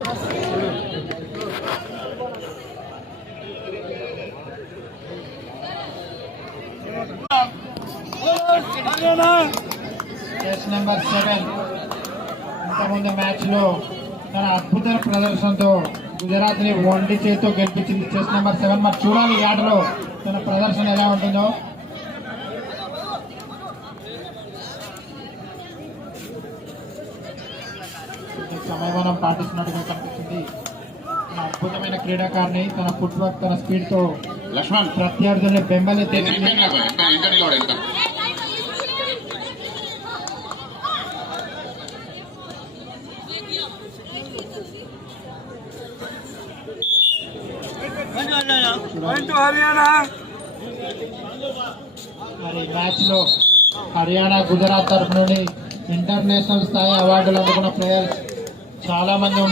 Chess number 7 ఇంతకుముందు match లో తన అద్భుత ప్రదర్శనతో గుజరాత్ ని ఒంటి చేతితో గెలిపించింది చెస్ నెంబర్ 7. మరి చూడాలి ఈ ఆటలో తన ప్రదర్శన ఎలా ఉంటుందో. సమయమానం పాటిస్తున్నట్టుగా కనిపిస్తుంది. అద్భుతమైన క్రీడాకారిణి తన ఫుట్ వర్క్ తన స్పీడ్ తో లక్ష్మణ్ ప్రత్యర్థుల్ని బెంబలెత్తి మరి మ్యాచ్ లో హర్యానా గుజరాత్ తరఫు నుండి ఇంటర్నేషనల్ స్థాయి అవార్డులు అందుకున్న ప్లేయర్స్ చాలా మంది ఉన్నారు.